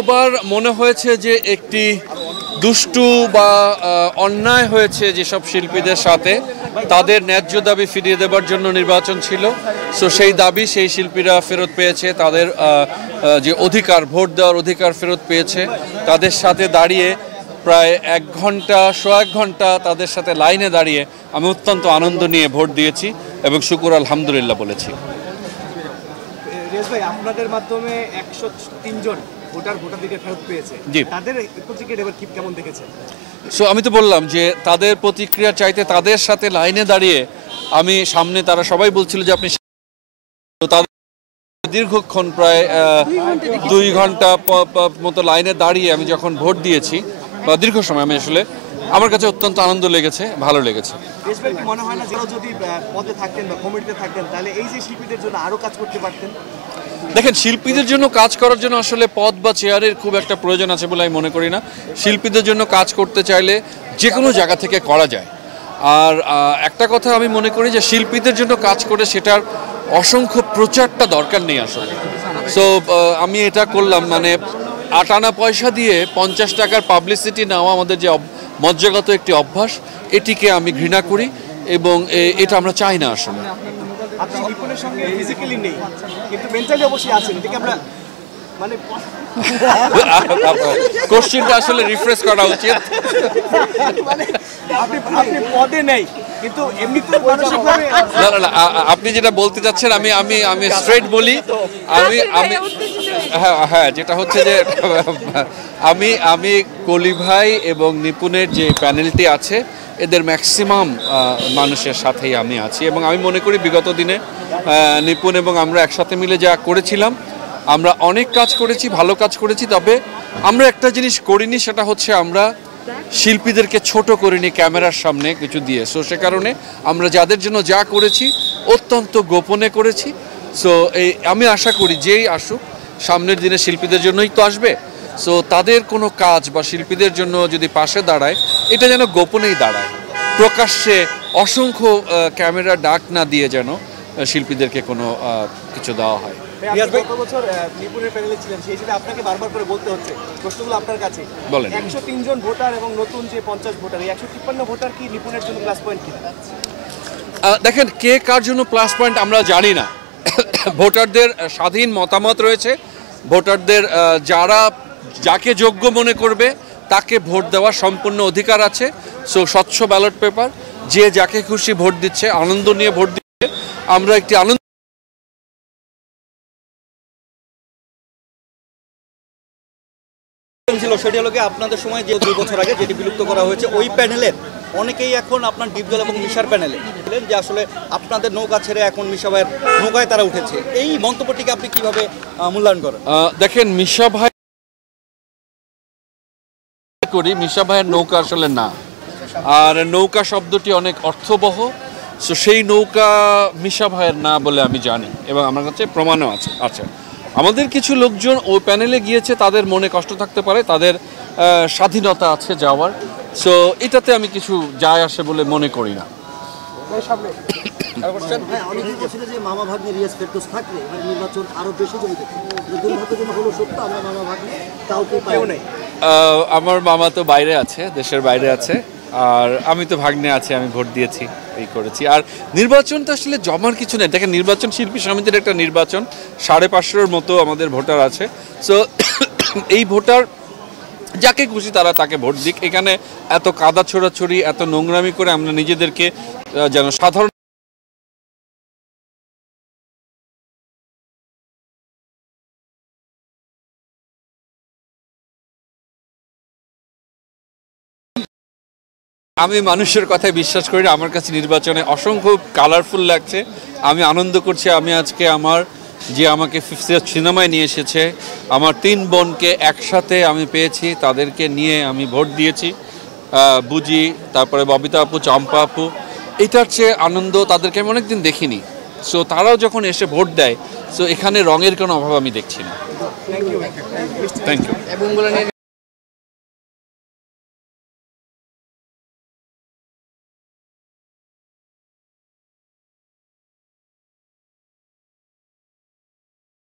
এবার মনে হয়েছে যে একটি দুষ্টু বা অন্যায় হয়েছে যেসব শিল্পীদের সাথে, তাদের ন্যায্য দাবি ফিরিয়ে দেবার জন্য নির্বাচন ছিল। সো সেই দাবি সেই শিল্পীরা ফেরত পেয়েছে, তাদের যে অধিকার, ভোট দেওয়ার অধিকার ফেরত পেয়েছে। তাদের সাথে দাঁড়িয়ে প্রায় 1 ঘন্টা, 1.5 ঘন্টা তাদের সাথে লাইনে দাঁড়িয়ে আমি অত্যন্ত আনন্দ নিয়ে ভোট দিয়েছি এবং শুকর আলহামদুলিল্লাহ বলেছি। ভাই, আপনাদের মাধ্যমে 103 জন ভোটাধিকার ফেরত পেয়েছে, তাদের প্রতিক্রিয়া এবার কেমন দেখেছেন? সো আমি তো বললাম যে তাদের প্রতিক্রিয়া চাইতে তাদের সাথে লাইনে দাঁড়িয়ে আমি সামনে, তারা সবাই বলছিল যে আপনি, তাদের দীর্ঘক্ষণ প্রায় 2 ঘন্টা মতো লাইনে দাঁড়িয়ে আমি যখন ভোট দিয়েছি বা দীর্ঘ সময়, আমি আসলে আমার কাছে অত্যন্ত আনন্দ লেগেছে, ভালো লেগেছে। মনে হয় না যে যদি পদে থাকতেন বা কমিটিতে থাকতেন তাহলে এই যে শিল্পীদের জন্য আরো কাজ করতে পারতেন? দেখেন, শিল্পীদের জন্য কাজ করার জন্য আসলে পদ বা চেয়ারের খুব একটা প্রয়োজন আছে বলে আমি মনে করি না। শিল্পীদের জন্য কাজ করতে চাইলে যে কোনো জায়গা থেকে করা যায়। আর একটা কথা আমি মনে করি যে শিল্পীদের জন্য কাজ করে সেটার অসংখ্য প্রচারটা দরকার নেই আসলে। সো আমি এটা করলাম, মানে 8 আনা পয়সা দিয়ে 50 টাকার পাবলিসিটি নেওয়া আমাদের যে মজ্জাগত একটি অভ্যাস, এটিকে আমি ঘৃণা করি এবং এটা আমরা চাই না আসলে। আপনি নিপুণের সঙ্গে ফিজিক্যালি নেই, কিন্তু মেন্টালি অবশ্যই আছেন, এটাকে আমরা মানে কোশ্চেনটা আসলে রিফ্রেশ করা উচিত। মানে আপনি পদে নেই কিন্তু এমনিতে মানসিকভাবে না, আপনি যেটা বলতে চাচ্ছেন আমি আমি আমি স্ট্রেট বলি, আমি হ্যাঁ, যেটা হচ্ছে যে আমি কলি ভাই এবং নিপুণের যে প্যানেলটি আছে এদের ম্যাক্সিমাম মানুষের সাথেই আমি আছি এবং আমি মনে করি বিগত দিনে নিপুণ এবং আমরা একসাথে মিলে যা করেছিলাম, আমরা অনেক কাজ করেছি, ভালো কাজ করেছি। তবে আমরা একটা জিনিস করিনি, সেটা হচ্ছে আমরা শিল্পীদেরকে ছোট করিনি ক্যামেরার সামনে কিছু দিয়ে। সো সে কারণে আমরা যাদের জন্য যা করেছি অত্যন্ত গোপনে করেছি। সো আমি আশা করি যেই আসুক সামনের দিনে শিল্পীদের জন্যই তো আসবে। সো তাদের কোনো কাজ বা শিল্পীদের জন্য যদি পাশে দাঁড়ায়, এটা যেন গোপনেই দাঁড়ায়, প্রকাশ্যে অসংখ্য ক্যামেরা ডাক না দিয়ে যেন শিল্পীদেরকে কোনো কিছু দেওয়া হয়। গত বছর নিপুণের প্যানেলে ছিলেন, সেই হিসেবে আপনাকে বারবার করে বলতে হচ্ছে, প্রশ্নগুলো আপনার কাছে। বলেন, 103 জন ভোটার এবং নতুন যে 50 ভোটার, এই 153 ভোটার কি নিপুণের জন্য প্লাস পয়েন্ট কিনা? দেখেন, কে কার জন্য প্লাস পয়েন্ট আমরা জানি না। ভোটারদের স্বাধীন মতামত রয়েছে। ভোটারদের যাকে যোগ্য মনে করবে তাকে ভোট দেওয়ার সম্পূর্ণ অধিকার আছে। সো স্বচ্ছ ব্যালট পেপার, যে যাকে খুশি ভোট দিচ্ছে, আনন্দ নিয়ে ভোট দিচ্ছে। আমরা একটি আনন্দ ছিল, সেটি হলো আপনাদের সময় যে 2 বছর আগে যেটি বিলুপ্ত করা হয়েছে, ওই প্যানেলের অনেকেই এখন আপনার ডিপজল এবং মিশার প্যানেলে যে আসলে আপনাদের নৌকা ছেড়ে এখন মিশা ভাইয়ের নৌকায় তারা উঠেছে। এই মন্তব্যটিকে আপনি কিভাবে মূল্যায়ন করেন? দেখেন, মিশা ভাই করি, মিশা ভাইয়ের নৌকা আসলে না। আর নৌকা শব্দটি অনেক অর্থবহ। সো সেই নৌকা মিশা ভাইয়ের না বলে আমি জানি এবং আমার কাছে প্রমাণও আছে। আচ্ছা, আমাদের কিছু লোকজন ওই প্যানেলে গিয়েছে, তাদের মনে কষ্ট থাকতে পারে, তাদের স্বাধীনতা আছে যাওয়ার। সো এটাতে আমি কিছু যায় আসে বলে মনে করি না। আমার মামা তো বাইরে আছে, দেশের বাইরে আছে, আর আমি তো ভাগ্নে আছে, আমি ভোট দিয়েছি, এই করেছি। আর নির্বাচনটা আসলে জমার কিছু নেই। দেখেন, নির্বাচন শিল্পী সমিতির একটা নির্বাচন, 550-এর মতো আমাদের ভোটার আছে। সো এই ভোটার যাকে খুশি তারা তাকে ভোট দিক। এখানে এত কাদা ছোড়াছড়ি, এত নোংরামি করে আমরা নিজেদেরকে যেন সাধারণ আমি মানুষের কথায় বিশ্বাস করি না। আমার কাছে নির্বাচনে অসংখ্য কালারফুল লাগছে, আমি আনন্দ করছি। আমি আজকে আমার যে আমাকে সিনেমায় নিয়ে এসেছে, আমার 3 বোনকে একসাথে আমি পেয়েছি, তাদেরকে নিয়ে আমি ভোট দিয়েছি। বুজি, তারপরে ববিতা আপু, চম্পা আপু, এটার চেয়ে আনন্দ তাদেরকে আমি অনেকদিন দেখিনি। সো তারাও যখন এসে ভোট দেয়, সো এখানে রঙের কোনো অভাব আমি দেখছি না। Thank you.